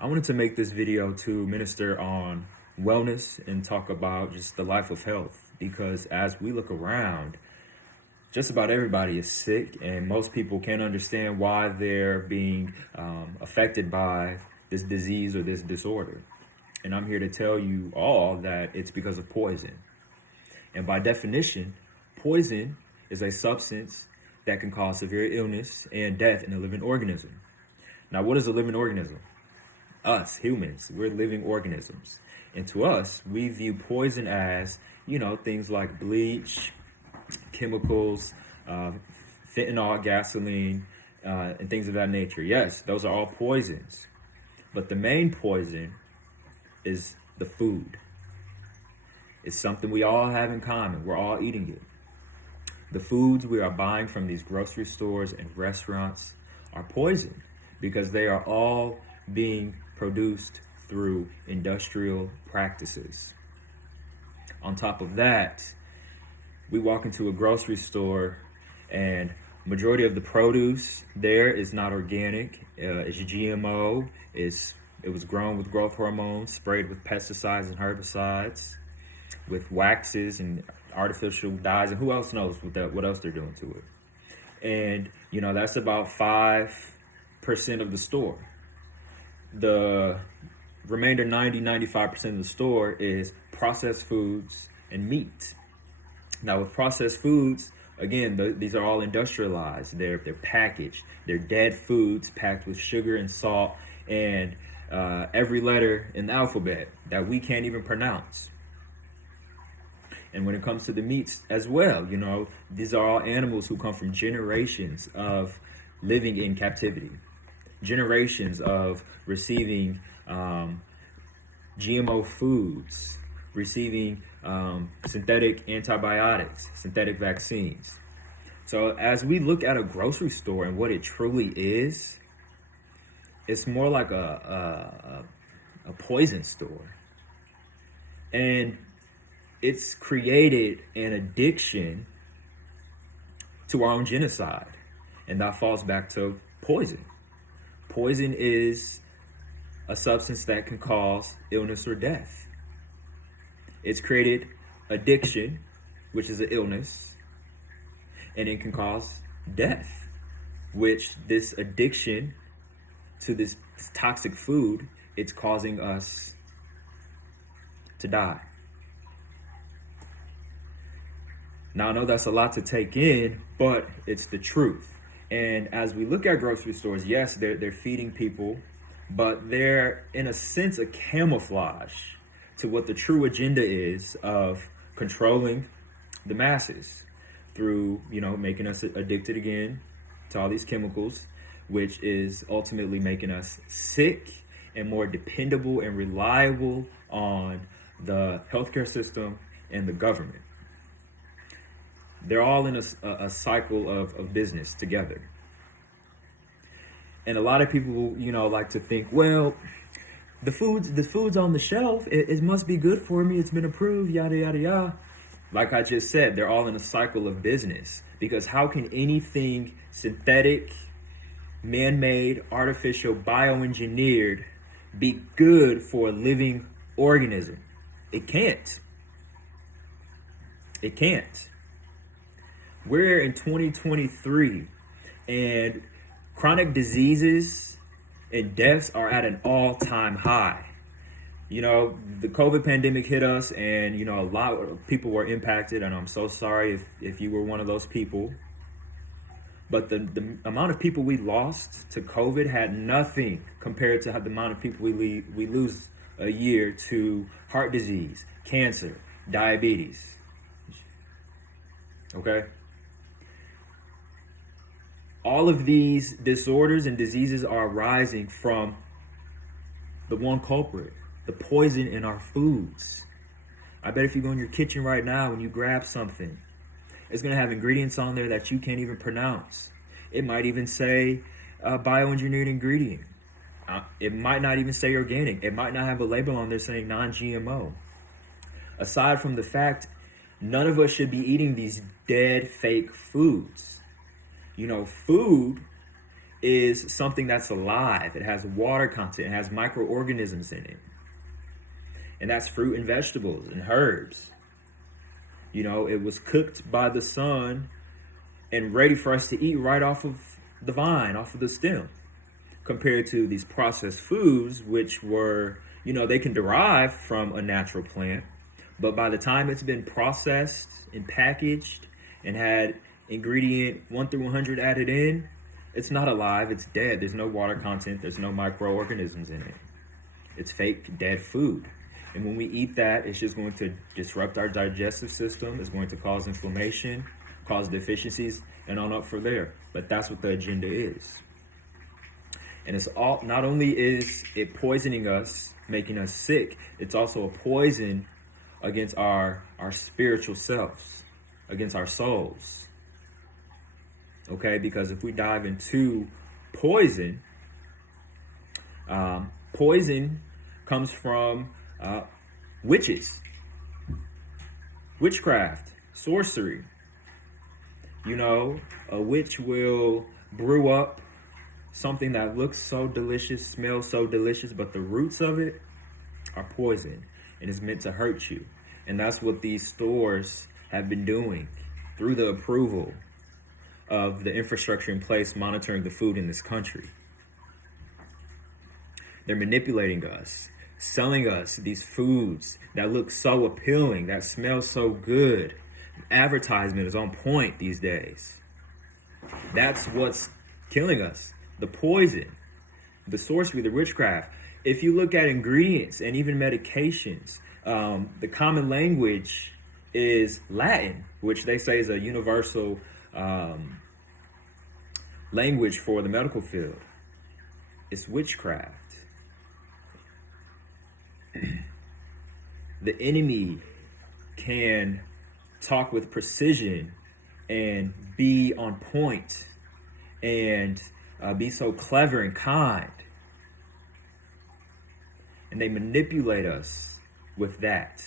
I wanted to make this video to minister on wellness and talk about just the life of health because as we look around, just about everybody is sick, and most people can't understand why they're being affected by this disease or this disorder. And I'm here to tell you all that it's because of poison. And by definition, poison is a substance that can cause severe illness and death in a living organism. Now, what is a living organism? Us, humans, we're living organisms. And to us, we view poison as, things like bleach, chemicals, fentanyl, gasoline, and things of that nature. Yes, those are all poisons. But the main poison is the food. It's something we all have in common. We're all eating it. The foods we are buying from these grocery stores and restaurants are poison because they are all being produced through industrial practices. On top of that, we walk into a grocery store and majority of the produce there is not organic. It's GMO. It was grown with growth hormones, sprayed with pesticides and herbicides, with waxes and artificial dyes, and who else knows what else they're doing to it. And that's about 5% of the store. The remainder 95% of the store is processed foods and meat. Now with processed foods, again, these are all industrialized. They're packaged. They're dead foods packed with sugar and salt and every letter in the alphabet that we can't even pronounce. And when it comes to the meats as well, these are all animals who come from generations of living in captivity, generations of receiving GMO foods, receiving synthetic antibiotics, synthetic vaccines. So as we look at a grocery store and what it truly is, it's more like a poison store. And it's created an addiction to our own genocide. And that falls back to poison. Poison is a substance that can cause illness or death. It's created addiction, which is an illness, and it can cause death, which this addiction to this toxic food, it's causing us to die. Now, I know that's a lot to take in, but it's the truth. And as we look at grocery stores, yes, they're feeding people, but they're, in a sense, a camouflage to what the true agenda is of controlling the masses through, making us addicted again to all these chemicals, which is ultimately making us sick and more dependable and reliable on the healthcare system and the government. They're all in a cycle of business together. And a lot of people, like to think, well, the food's on the shelf. It must be good for me. It's been approved, yada, yada, yada. Like I just said, they're all in a cycle of business. Because how can anything synthetic, man-made, artificial, bioengineered be good for a living organism? It can't. It can't. We're in 2023 and chronic diseases and deaths are at an all-time high. The COVID pandemic hit us and, a lot of people were impacted, and I'm so sorry if you were one of those people. But the amount of people we lost to COVID had nothing compared to the amount of people we lose a year to heart disease, cancer, diabetes. Okay? All of these disorders and diseases are arising from the one culprit, the poison in our foods. I bet if you go in your kitchen right now and you grab something, it's going to have ingredients on there that you can't even pronounce. It might even say bioengineered ingredient. It might not even say organic. It might not have a label on there saying non-GMO. Aside from the fact, none of us should be eating these dead, fake foods. Food is something that's alive. It has water content, it has microorganisms in it. And that's fruit and vegetables and herbs. You know, it was cooked by the sun and ready for us to eat right off of the vine, off of the stem, compared to these processed foods, which were, you know, they can derive from a natural plant, but by the time it's been processed and packaged and had ingredient 1 through 100 added in, it's not alive, it's dead. There's no water content, there's no microorganisms in it. It's fake dead food. And when we eat that, it's just going to disrupt our digestive system. It's going to cause inflammation, cause deficiencies, and on up from there. But that's what the agenda is. And it's all, not only is it poisoning us, making us sick, it's also a poison against our spiritual selves, against our souls. Okay, because if we dive into poison, poison comes from witches, witchcraft, sorcery. You know, a witch will brew up something that looks so delicious, smells so delicious, but the roots of it are poison and is meant to hurt you. And that's what these stores have been doing through the approval of the infrastructure in place monitoring the food in this country. They're manipulating us, selling us these foods that look so appealing, that smell so good. Advertisement is on point these days. That's what's killing us. The poison, the sorcery, the witchcraft. If you look at ingredients and even medications, the common language is Latin, which they say is a universal language for the medical field. It's witchcraft. The enemy can talk with precision and be on point and be so clever and kind. And they manipulate us with that.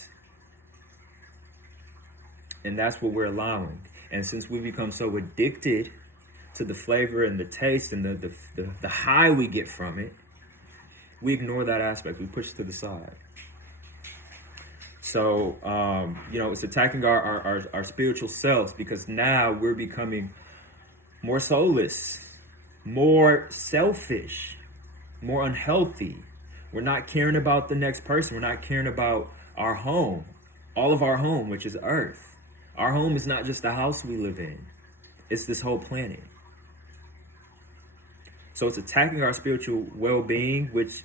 And that's what we're allowing. And since we become so addicted to the flavor and the taste and the high we get from it, we ignore that aspect. We push it to the side. So, you know, it's attacking our spiritual selves, because now we're becoming more soulless, more selfish, more unhealthy. We're not caring about the next person. We're not caring about our home, all of our home, which is Earth. Our home is not just the house we live in. It's this whole planet. So it's attacking our spiritual well-being, which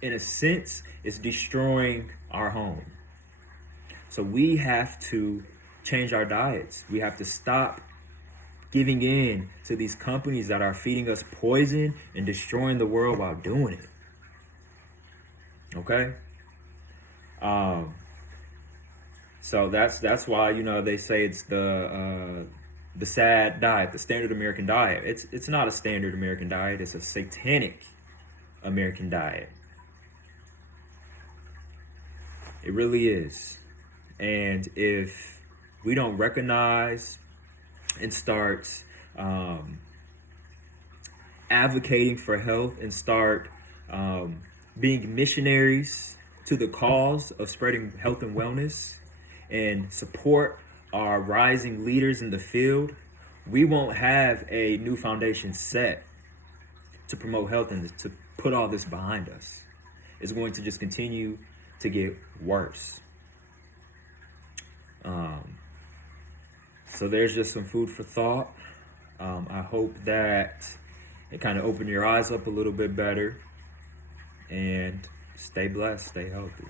in a sense is destroying our home. So we have to change our diets. We have to stop giving in to these companies that are feeding us poison and destroying the world while doing it. Okay? So that's why, you know, they say it's the SAD diet, the standard American diet. It's not a standard American diet. It's a satanic American diet. It really is. And if we don't recognize and start advocating for health and start being missionaries to the cause of spreading health and wellness and support our rising leaders in the field, we won't have a new foundation set to promote health and to put all this behind us. It's going to just continue to get worse. So there's just some food for thought. I hope that it kind of opened your eyes up a little bit better. And stay blessed, stay healthy.